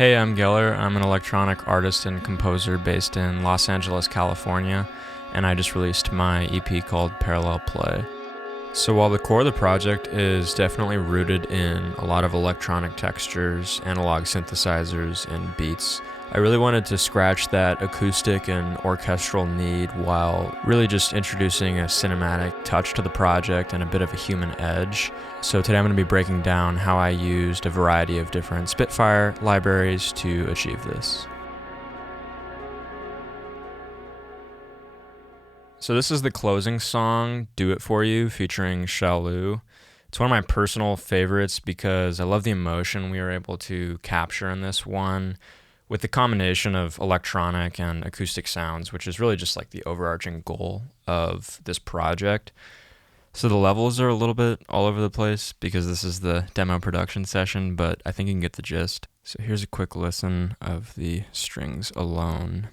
Hey, I'm Geller. I'm an electronic artist and composer based in Los Angeles, California, and I just released my EP called Parallel Play. So while the core of the project is definitely rooted in a lot of electronic textures, analog synthesizers, and beats, I really wanted to scratch that acoustic and orchestral need while really just introducing a cinematic touch to the project and a bit of a human edge. So today I'm going to be breaking down how I used a variety of different Spitfire libraries to achieve this. So this is the closing song, Do It For You, featuring Shalu. It's one of my personal favorites because I love the emotion we were able to capture in this one with the combination of electronic and acoustic sounds, which is really just like the overarching goal of this project. So the levels are a little bit all over the place because this is the demo production session, but I think you can get the gist. So here's a quick listen of the strings alone.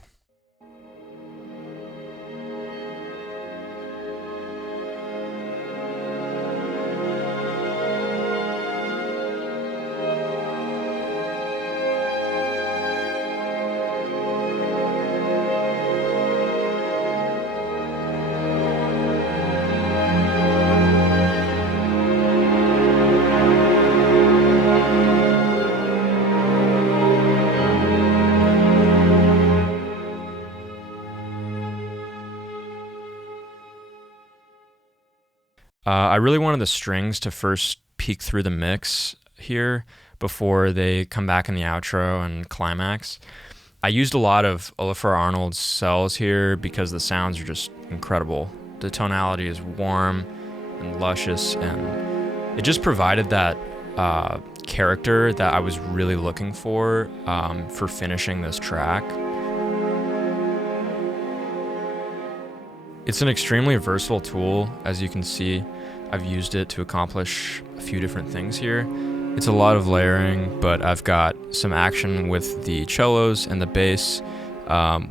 I really wanted the strings to first peek through the mix here before they come back in the outro and climax. I used a lot of Ólafur Arnalds Cells here because the sounds are just incredible. The tonality is warm and luscious, and it just provided that character that I was really looking for finishing this track. It's an extremely versatile tool, as you can see. I've used it to accomplish a few different things here. It's a lot of layering, but I've got some action with the cellos and the bass,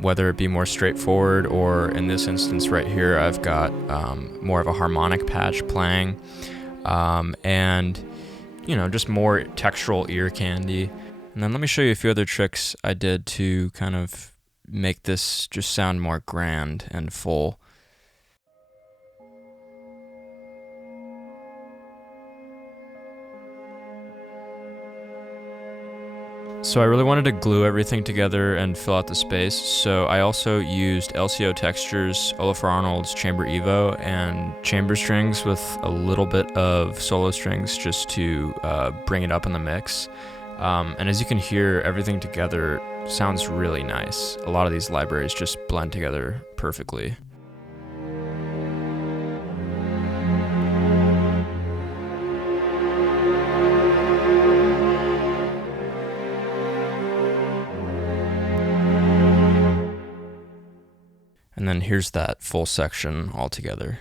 whether it be more straightforward or in this instance right here, I've got more of a harmonic patch playing, and just more textural ear candy. And then let me show you a few other tricks I did to kind of make this just sound more grand and full. So I really wanted to glue everything together and fill out the space, so I also used LCO Textures, Ólafur Arnalds Chamber Evo, and chamber strings with a little bit of solo strings just to bring it up in the mix. And as you can hear, everything together sounds really nice. A lot of these libraries just blend together perfectly. And then here's that full section all together.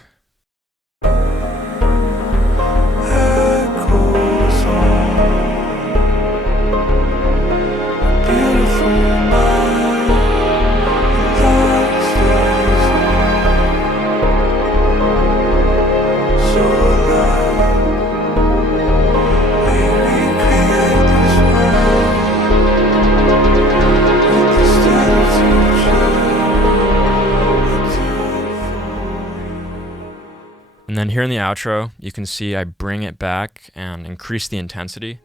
And then here in the outro, you can see I bring it back and increase the intensity.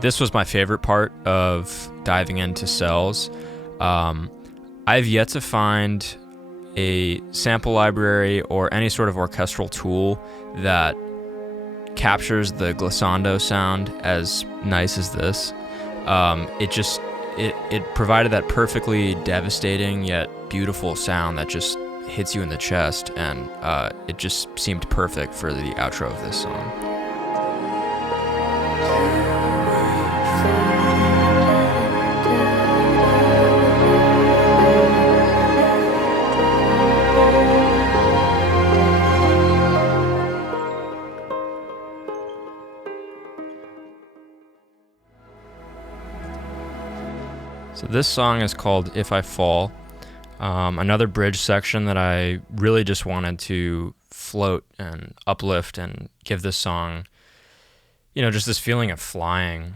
This was my favorite part of diving into Cells. I've yet to find a sample library or any sort of orchestral tool that captures the glissando sound as nice as this. It provided that perfectly devastating yet beautiful sound that just hits you in the chest, and it just seemed perfect for the outro of this song. this song is called If I Fall. Another bridge section that I really just wanted to float and uplift and give this song, just this feeling of flying.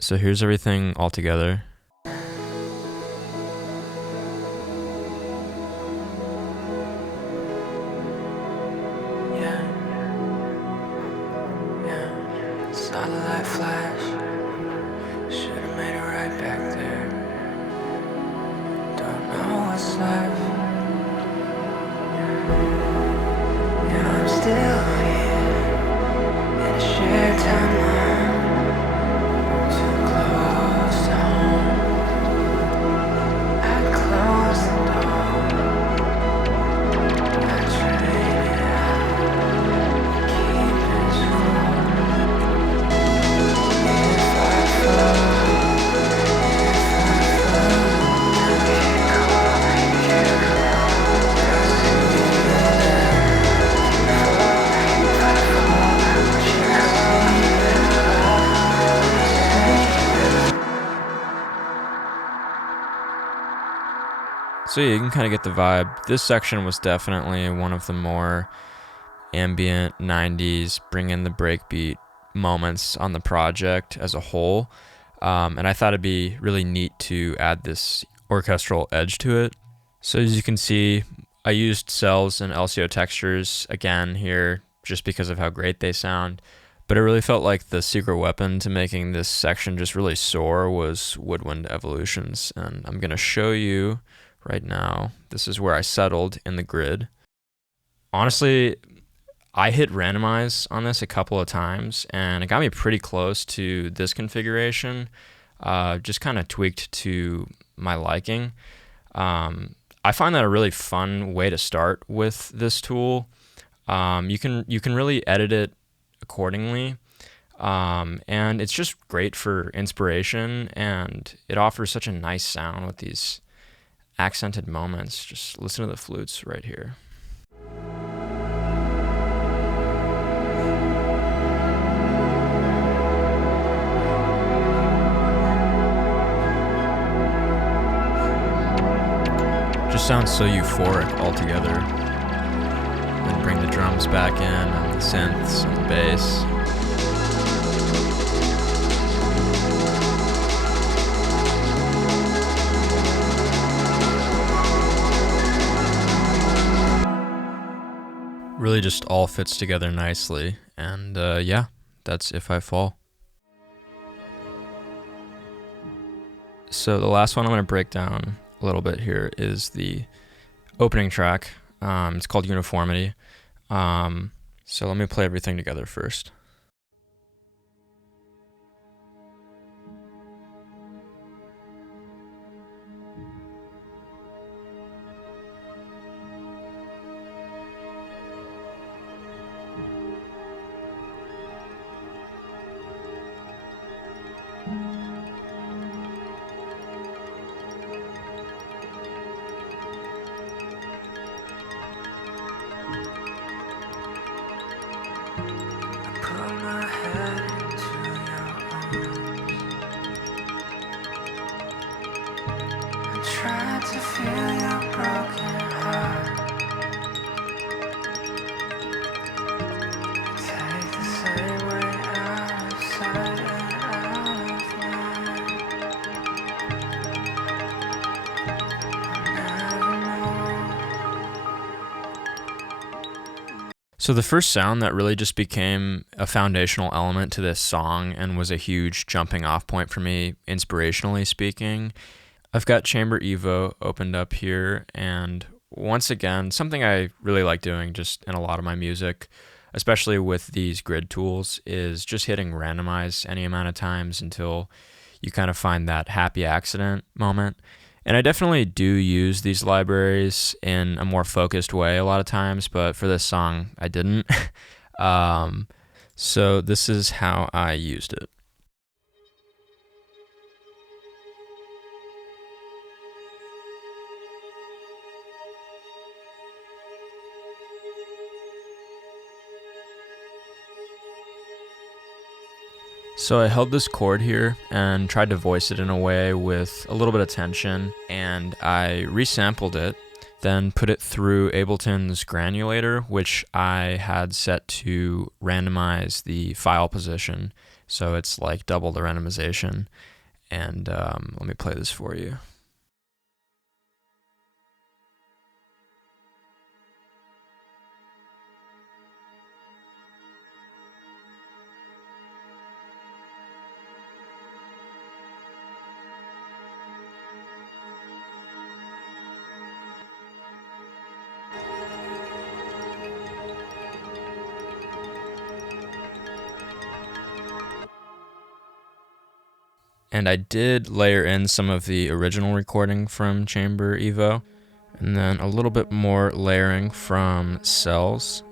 So here's everything all together. Saw the light flash, should've made it right back there. Don't know what's left. Yeah, I'm still here in a shared timeline, too close to home. I'd close the door, I'd trade it out, keep it slow. So yeah, you can kind of get the vibe. This section was definitely one of the more ambient 90s, bring in the breakbeat moments on the project as a whole. And I thought it'd be really neat to add this orchestral edge to it. So as you can see, I used cells and LCO textures again here just because of how great they sound. But it really felt like the secret weapon to making this section just really soar was woodwind evolutions. And I'm going to show you right now. This is where I settled in the grid. Honestly, I hit randomize on this a couple of times and it got me pretty close to this configuration, just kind of tweaked to my liking. I find that a really fun way to start with this tool. You can really edit it accordingly, and it's just great for inspiration, and it offers such a nice sound with these accented moments. Just listen to the flutes right here. Just sounds so euphoric altogether. Then bring the drums back in and the synths and the bass. Really just all fits together nicely. And yeah, that's If I Fall. So the last one I'm going to break down a little bit here is the opening track. It's called Uniformity. So let me play everything together first. Put my head into your arms. I tried to feel your broken heart. Take the same way out of sight and out of mind. I'll never know. So the first sound that really just became a foundational element to this song and was a huge jumping off point for me, inspirationally speaking, I've got Chamber Evo opened up here, and once again, something I really like doing just in a lot of my music, especially with these grid tools, is just hitting randomize any amount of times until you kind of find that happy accident moment. And I definitely do use these libraries in a more focused way a lot of times, but for this song, I didn't. So this is how I used it. So I held this chord here and tried to voice it in a way with a little bit of tension, and I resampled it, then put it through Ableton's granulator, which I had set to randomize the file position, so it's like double the randomization. And let me play this for you. And I did layer in some of the original recording from Chamber Evo, and then a little bit more layering from Cells,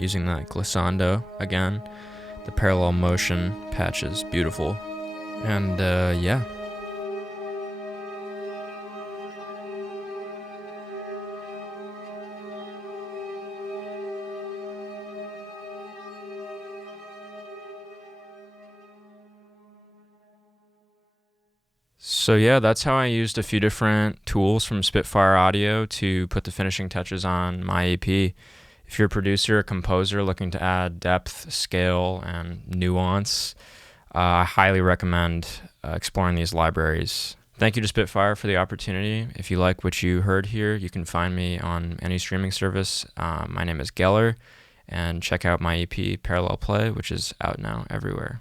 using that glissando again. The parallel motion patch is beautiful. And yeah. So yeah, that's how I used a few different tools from Spitfire Audio to put the finishing touches on my EP. If you're a producer or composer looking to add depth, scale, and nuance, I highly recommend exploring these libraries. Thank you to Spitfire for the opportunity. If you like what you heard here, you can find me on any streaming service. My name is Geller, and check out my EP Parallel Play, which is out now everywhere.